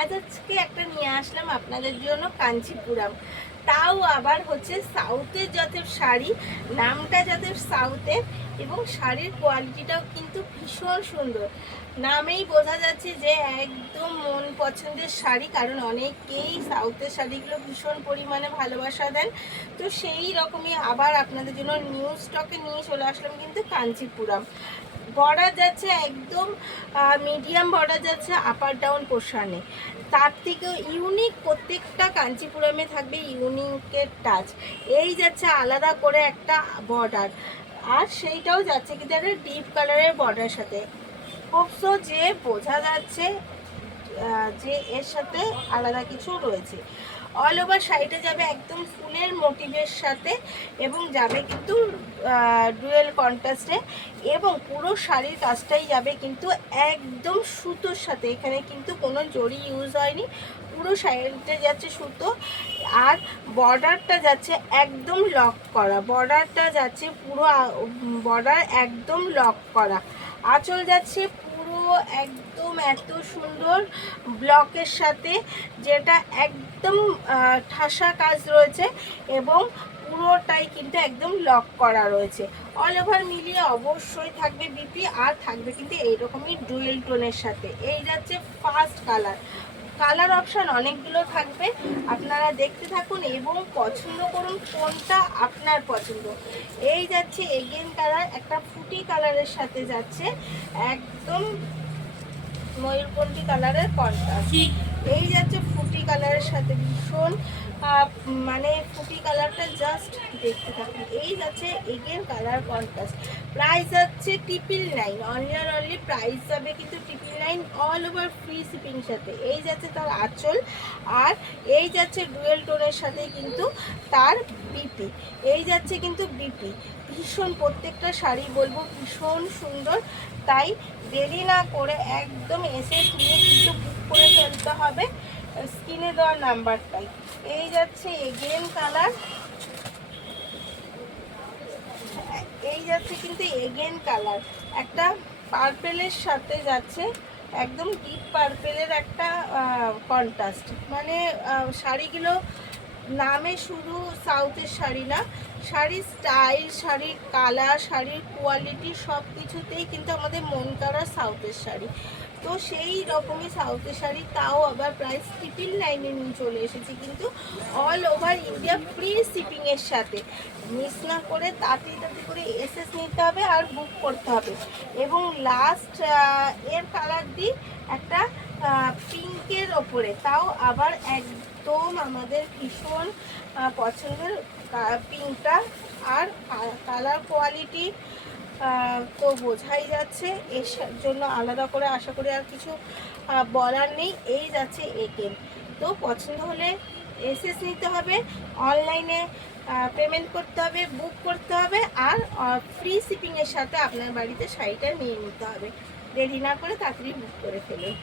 আজকে একটা নিয়ে আসলাম আপনাদের জন্য কাঞ্চিপুরম, তাও আবার হচ্ছে সাউথের জাতের শাড়ি, নামটা যাদের সাউথের এবং শাড়ির কোয়ালিটিটাও কিন্তু ভীষণ সুন্দর। নামেই বোঝা যাচ্ছে যে একদম মন পছন্দের শাড়ি, কারণ অনেকেই সাউথের শাড়িগুলো ভীষণ পরিমাণে ভালোবাসা দেন। তো সেই রকমই আবার আপনাদের জন্য নিউ স্টকে নিয়ে চলে আসলাম কিন্তু কাঞ্চিপুরম। বর্ডার যাচ্ছে একদম মিডিয়াম বর্ডার যাচ্ছে আপার ডাউন পোর্শনে, তার থেকেও ইউনিক প্রত্যেকটা কাঞ্চিপুরমে থাকবে ইউনিকের টাচ। এই যাচ্ছে আলাদা করে একটা বর্ডার, আর সেইটাও যাচ্ছে কিন্তু একটা ডিপ কালারের বর্ডারের সাথে। খুব যে বোঝা যাচ্ছে যে এর সাথে আলাদা কিছু রয়েছে। অল ওভার শাড়িটা যাবে একদম ফুলের মোটিভের সাথে এবং যাবে কিন্তু ডুয়েল কন্ট্রাস্টে, এবং পুরো শাড়ির কাজটাই যাবে কিন্তু একদম সুতোর সাথে। এখানে কিন্তু কোনো জরি ইউজ হয়নি, পুরো শাড়িটা যাচ্ছে সুতো। আর বর্ডারটা যাচ্ছে একদম লক করা, বর্ডারটা যাচ্ছে পুরো বর্ডার একদম লক করা। আঁচল যাচ্ছে পুরো একদম এত সুন্দর ব্লকের সাথে, যেটা একদম ঠাসা কাজ রয়েছে এবং পুরোটাই কিন্তু একদম লক করা রয়েছে। অল ওভার মিলিয়ে অবশ্যই থাকবে বিপি, আর থাকবে কিন্তু এইরকমই ডুয়েল টোনের সাথে। এই যাচ্ছে ফার্স্ট কালার। কালার অপশান অনেকগুলো থাকবে, আপনারা দেখতে থাকুন এবং পছন্দ করুন কোনটা আপনার পছন্দ। এই যাচ্ছে এগেন কালার, একটা ফুটি কালারের সাথে যাচ্ছে একদম ময়ূরকণ্ঠী কালারের কন্ট্রাস্ট। এই যাচ্ছে ফুটি কালারের সাথে ভীষণ মানে ফুটি কালারটা জাস্ট দেখতে থাকুন। এই যাচ্ছে এগেন কালার কন্ট্রাস্ট। প্রাইস যাচ্ছে 999, অনলি প্রাইস যাবে কিন্তু 999, অল ওভার ফ্রি শিপিং সাথে। এই যাচ্ছে তার আঁচল, আর এই যাচ্ছে ডুয়েল টোনের সাথে কিন্তু তার বিপি। এই যাচ্ছে কিন্তু বিপি ভীষণ, প্রত্যেকটা শাড়ি বলবো ভীষণ সুন্দর। তাই দেরি না করে একদম এসএস নিয়ে কিন্তু বুক করে ফেলতে হবে স্ক্রিনে দেওয়া নাম্বারটাই। এই যাচ্ছে এগেন কালার, এই যাচ্ছে কিন্তু এগেন কালার, একটা পার্পেলের সাথে যাচ্ছে একদম ডিপ পার্পেলের একটা কন্ট্রাস্ট। মানে শাড়িগুলো নামে শুধু সাউথের শাড়ি না, শাড়ির স্টাইল, শাড়ির কালার, শাড়ির কোয়ালিটি সব কিছুতেই কিন্তু আমাদের মন কাড়া সাউথের শাড়ি। তো সেই রকমই সাউথের শাড়ি, তাও আবার প্রাইস 999 নিয়ে চলে এসেছি কিন্তু অল ওভার ইন্ডিয়া ফ্রি শিপিংয়ের সাথে। মিস না করে তাড়াতাড়ি করে এসএস নিতে হবে আর বুক করতে হবে। এবং লাস্ট এর কালার দিই একটা পিঙ্কের ওপরে, তাও আবার একদম আমাদের ভীষণ পছন্দের পিঙ্কটা। আর কালার কোয়ালিটি তো বোঝাই যাচ্ছে, এর জন্য আলাদা করে আশা করি আর কিছু বলার নেই। এই যাচ্ছে একেন। তো পছন্দ হলে এসএস নিতে হবে, অনলাইনে পেমেন্ট করতে হবে, বুক করতে হবে, আর ফ্রি শিপিংয়ের সাথে আপনার বাড়িতে শাড়িটা নিয়ে নিতে হবে। দেরি না করে তাড়াতাড়ি বুক করে ফেলুন।